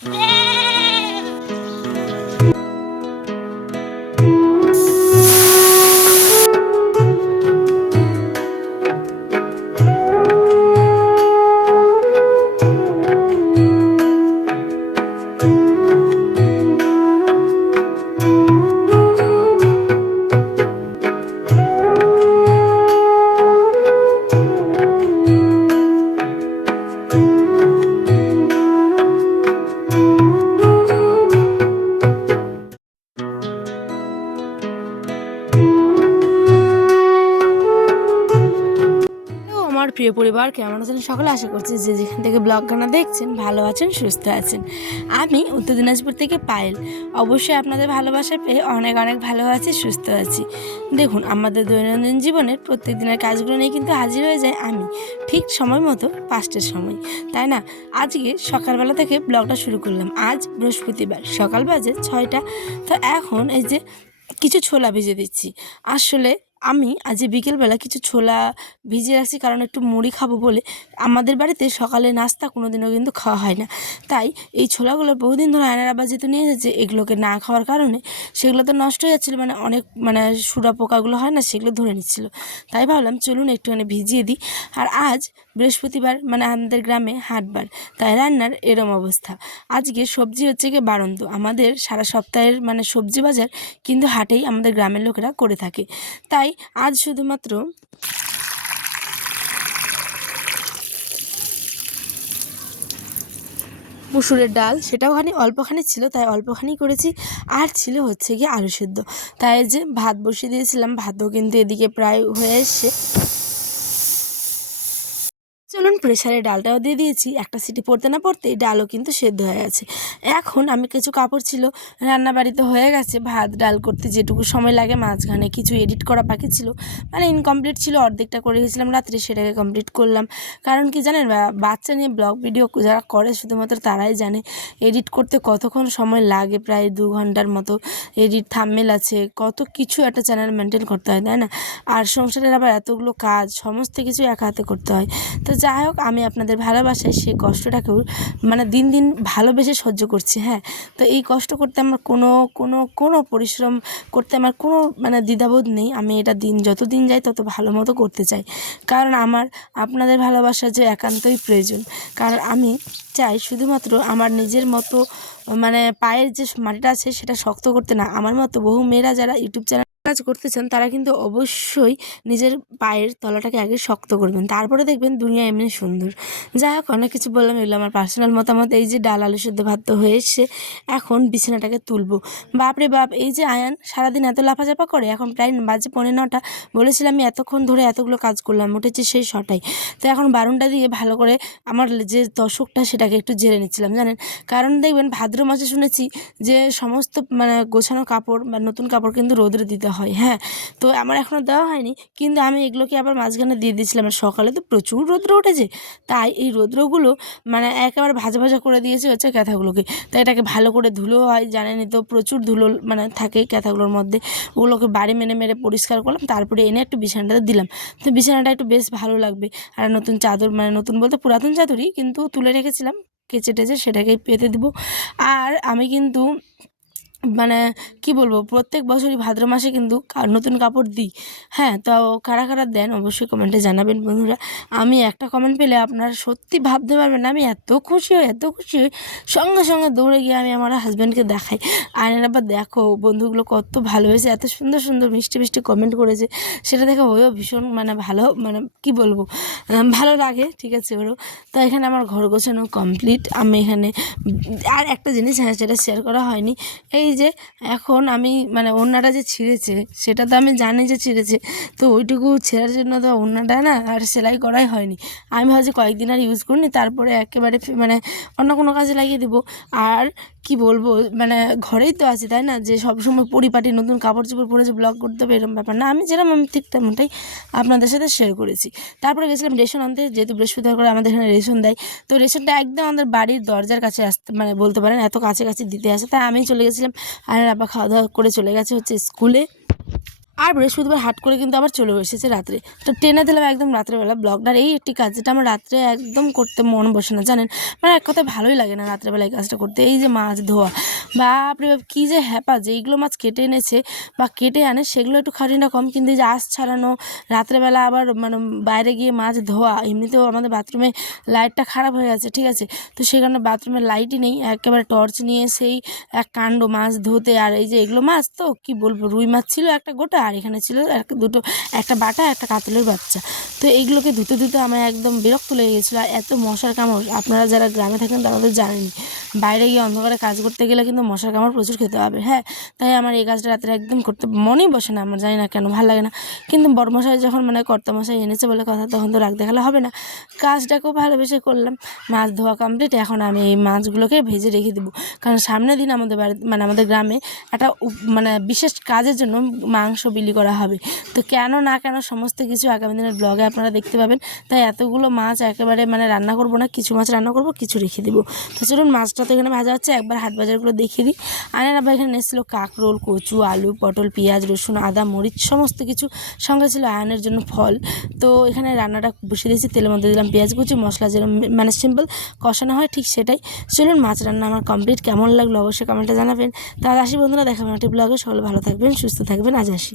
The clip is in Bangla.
তো আমার প্রিয় পরিবার, কেমন আছেন সকলে? আশা করছি যে যেখান থেকে ব্লগ গানা দেখছেন, ভালো আছেন, সুস্থ আছেন। আমি উত্তর দিনাজপুর থেকে পায়েল। অবশ্যই আপনাদের ভালোবাসা পেয়ে অনেক অনেক ভালো আছি, সুস্থ আছি। দেখুন, আমাদের দৈনন্দিন জীবনের প্রত্যেক দিনের কাজগুলো নিয়ে কিন্তু হাজির হয়ে যায় আমি, ঠিক সময় মতো পাঁচটার সময়। তাই না? আজকে সকালবেলা থেকে ব্লগটা শুরু করলাম। আজ বৃহস্পতিবার, সকাল বাজে ছয়টা। তো এখন এই যে কিছু ছোলা ভেজে দিচ্ছি। আসলে আমি আজ বিকেলবেলা কিছু ছোলা ভিজিয়ে রাখছি, কারণ একটু মুড়ি খাব বলে, আমাদের বাড়িতে সকালে নাস্তা কোনোদিনও কিন্তু খাওয়া হয় না। তাই এই ছোলাগুলো বহুদিন ধরে আয়নার আবার যেহেতু নিয়ে যাচ্ছে এগুলোকে না খাওয়ার কারণে সেগুলো তো নষ্ট হয়ে যাচ্ছিল মানে অনেক মানে সুরা পোকাগুলো হয় না, সেগুলো ধরে নিচ্ছিল। তাই ভাবলাম চলুন একটুখানি ভিজিয়ে দিই। আর আজ বৃহস্পতিবার মানে আমাদের গ্রামে হাটবার, তাই রান্নার এরম অবস্থা। আজকে সবজি হচ্ছে গিয়ে বারন্ত আমাদের সারা সপ্তাহের মানে সবজি বাজার কিন্তু হাটেই আমাদের গ্রামের লোকেরা করে থাকে। তাই আজ শুধুমাত্র মুসুরের ডাল, সেটাও খানি অল্পখানি ছিল, তাই অল্পখানি করেছি। আর ছিল হচ্ছে গিয়ে আলু সেদ্ধ। তাই যে ভাত বসিয়ে দিয়েছিলাম, ভাতও কিন্তু এদিকে প্রায় হয়ে এসছে। প্রেসারে ডালটাও দিয়ে দিয়েছি। একটা সিটি পড়তে না পড়তেই ডালও কিন্তু সেদ্ধ হয়ে গেছে। এখন আমি কিছু কাপড় ছিল, রান্না বাড়িতে হয়ে গেছে, ভাত, ডাল করতে যেটুকু সময় লাগে মাঝখানে কিছু এডিট করা বাকি ছিল। মানে ইনকমপ্লিট ছিল, অর্ধেকটা করে গেছিলাম, রাত্রে সেটাকে কমপ্লিট করলাম। কারণ কি জানেন বাচ্চা নিয়ে ব্লগ ভিডিও যারা করে শুধুমাত্র তারাই জানে এডিট করতে কতক্ষণ সময় লাগে, প্রায় দু ঘণ্টার মতো এডিট থাম্মেল আছে, কত কিছু একটা চ্যানেল মেনটেন করতে হয়, তাই না? আর সংসারের আবার এতগুলো কাজ, সমস্ত কিছু একা হাতে করতে হয়। তো যাই হোক আমি আপনাদের ভালোবাসায় সেই কষ্টটাকেও মানে দিন দিন ভালোবেসে সহ্য করছি হ্যাঁ। তো এই কষ্ট করতে আমার কোনো কোনো কোনো পরিশ্রম করতে আমার কোনো মানে দ্বিধাবোধ নেই। আমি এটা দিন, যত দিন যাই তত ভালো মতো করতে চাই। কারণ আমার, আপনাদের ভালোবাসা যে একান্তই প্রয়োজন। কারণ আমি চাই শুধুমাত্র আমার নিজের মতো মানে পায়ের যে মাটিটা আছে সেটা শক্ত করতে না, আমার মতো বহু মেয়েরা যারা ইউটিউব চ্যানেল কাজ করতে চান, তারা কিন্তু অবশ্যই নিজের পায়ের তলাটাকে আগে শক্ত করবেন। তারপরে দেখবেন দুনিয়া এমনি সুন্দর। যাই হোক, অনেক কিছু বললাম, এগুলো আমার পার্সোনাল মতামত। এই যে ডাল, আলু সেদ্ধ ভাত তো হয়ে এসছে এখন বিছানাটাকে তুলবো। বাপরে বাপ, এই যে আয়ান সারাদিন এত লাফাচাপা করে, এখন প্রায় বাজে পনেরো নটা। বলেছিলাম আমি এতক্ষণ ধরে এতগুলো কাজ করলাম, উঠেছে সেই শটাই তো এখন বারুনটা দিয়ে ভালো করে আমার যে দশকটা সেটাকে একটু জেরে নিচ্ছিলাম, জানেন? কারণ দেখবেন ভাদ্র মাসে শুনেছি যে সমস্ত মানে গোছানো কাপড় বা নতুন কাপড় কিন্তু রোদরে দিতে হয়। হ্যাঁ তো আমার এখনও দেওয়া হয়নি, কিন্তু আমি এগুলোকে আবার মাঝখানে দিয়ে দিয়েছিলাম। আর সকালে তো প্রচুর রৌদ্র উঠেছে। তাই এই রৌদ্রগুলো মানে একেবারে ভাজা ভাজা করে দিয়েছে হচ্ছে ক্যাথাগুলোকে। তাই এটাকে ভালো করে ধুলো হয় জানেনি তো প্রচুর ধুলো মানে থাকে ক্যাথাগুলোর মধ্যে। ওগুলোকে বাড়ি মেনে মেরে পরিষ্কার করলাম, তারপরে এনে একটু বিছানাটাতে দিলাম। তো বিছানাটা একটু বেশ ভালো লাগবে। আর নতুন চাদর মানে নতুন বলতে পুরাতন চাদরই, কিন্তু তুলে রেখেছিলাম, কেচে টেচে সেটাকেই পেতে দেবো। আর আমি কিন্তু মানে কি বলব, প্রত্যেক বছরই ভাদ্র মাসে কিন্তু নতুন কাপড় দিই। হ্যাঁ তো কারা কারা দেন অবশ্যই কমেন্টে জানাবেন বন্ধুরা। আমি একটা কমেন্ট পেলে আপনারা সত্যি ভাবতে পারবেন আমি এত খুশি হই, এত খুশি হই। সঙ্গে সঙ্গে দৌড়ে গিয়ে আমি আমার হাজব্যান্ডকে দেখাই। আর আবার দেখো, বন্ধুগুলো কত ভালোবেসে, এত সুন্দর সুন্দর মিষ্টি মিষ্টি কমেন্ট করেছে। সেটা দেখে ওও ভীষণ মানে ভালো মানে কি বলব ভালো লাগে, ঠিক আছে ওরও। তো এখানে আমার ঘর গোছানো কমপ্লিট আমি এখানে, আর একটা জিনিস হ্যাঁ সেটা শেয়ার করা হয়নি। এই যে এখন আমি মানে ওড়নাটা যে ছিঁড়েছে, সেটা তো আমি জানি যে ছিঁড়েছে। তো ওইটুকু ছেঁড়ার জন্য তো ওড়নাটা না আর সেলাই করাই হয়নি। আমি ভাবছি কয়েকদিন আর ইউজ করিনি, তারপরে একেবারে মানে অন্য কোনো কাজে লাগিয়ে দেবো। আর কি বলব মানে ঘরেই তো আছি, তাই না? যে সবসময় পরিপাটি, নতুন কাপড় চোপড় পরে যে ব্লগ করতে হবে এরকম ব্যাপার না। আমি যেরকম আমি ঠিক তেমনটাই আপনাদের সাথে শেয়ার করেছি। তারপরে গেছিলাম রেশন আনতে, যেহেতু বৃহস্পতিবার করে আমাদের এখানে রেশন দেয়। তো রেশনটা একদম আমাদের বাড়ির দরজার কাছে আসতে মানে বলতে পারেন, এত কাছে কাছে দিতে আসে, তাই আমি চলে গেছিলাম আর আবার খাওয়া দাওয়া করে চলে গেছে হচ্ছে স্কুলে। আর বৃহস্পতিবার হাট করে কিন্তু আবার চলে এসেছে রাত্রে। তো টেনে দিলাম একদম রাত্রেবেলা ব্লগটার এই একটি কাজ যেটা আমার রাত্রে একদম করতে মন বসে না, জানেন? মানে এক কথায় ভালোই লাগে না রাত্রেবেলা এই কাজটা করতে। এই যে মাছ ধোয়া বাপরে বাপ, কী যে হ্যাপা যেইগুলো মাছ কেটে এনেছে বা কেটে আনে, সেগুলো একটু খাটিনা কম। কিন্তু এই যে আঁশ ছাড়ানো, রাত্রেবেলা আবার মানে বাইরে গিয়ে মাছ ধোয়া, এমনিতেও আমাদের বাথরুমে লাইটটা খারাপ হয়ে গেছে, ঠিক আছে? তো সেই কারণে বাথরুমে লাইটই নেই, একেবারে টর্চ নিয়ে সেই এক কাণ্ড মাছ ধুতে। আর এই যে এগুলো মাছ তো, কি বলব, রুই মাছ ছিল একটা গোটা আর এখানে ছিল এক দুটো, একটা বাটা, একটা কাতলের বাচ্চা। তো এইগুলোকে ধুতে ধুতে আমার একদম বিরক্ত লেগে গেছিল। আর এত মশার কামড়, আপনারা যারা গ্রামে থাকেন তারা তো জানেনই। বাইরে গিয়ে অন্ধকারে কাজ করতে গেলে কিন্তু মশার কামড় প্রচুর খেতে হবে হ্যাঁ? তাই আমার এই কাজটা রাত্রে একদম করতে মনেই বসে না, আমার জানি না কেন, ভালো লাগে না। কিন্তু বড় মশাই যখন মানে কর্তা মশাই এনেছে বলে কথা, তখন তো রাগ দেখালে হবে না। কাজটাকেও ভালোবেসে করলাম। মাছ ধোয়া কমপ্লিট এখন আমি এই মাছগুলোকে ভেজে রেখে দেবো। কারণ সামনের দিন আমাদের বাড়িতে মানে আমাদের গ্রামে একটা মানে বিশেষ কাজের জন্য মাংস বিলি করা হবে। তো কেন না কেন সমস্ত কিছু আগামী দিনের ব্লগে আপনারা দেখতে পাবেন। তাই এতগুলো মাছ একেবারে মানে রান্না করব না, কিছু মাছ রান্না করব, কিছু রেখে দেবো। তো চলুন মাছটা তো এখানে ভাজা হচ্ছে, একবার হাট বাজারগুলো দেখিয়ে দিই আয়নার আবার এখানে এসেছিল কাঁকরোল কচু, আলু, পটল, পেঁয়াজ, রসুন, আদা, মরিচ, সমস্ত কিছু। সঙ্গে ছিল আয়নের জন্য ফল। তো এখানে রান্নাটা বসিয়ে দিয়েছি, তেলের মধ্যে দিলাম পেঁয়াজ কুচি, মশলা যেরকম মানে সিম্পল কষানো হয়, ঠিক সেটাই। চলুন মাছ রান্না আমার কমপ্লিট কেমন লাগল অবশ্যই কমেন্টে জানাবেন। তাহলে আসি বন্ধুরা দেখাবেন একটি ব্লগে সকলে ভালো থাকবেন, সুস্থ থাকবেন। আজ আসি।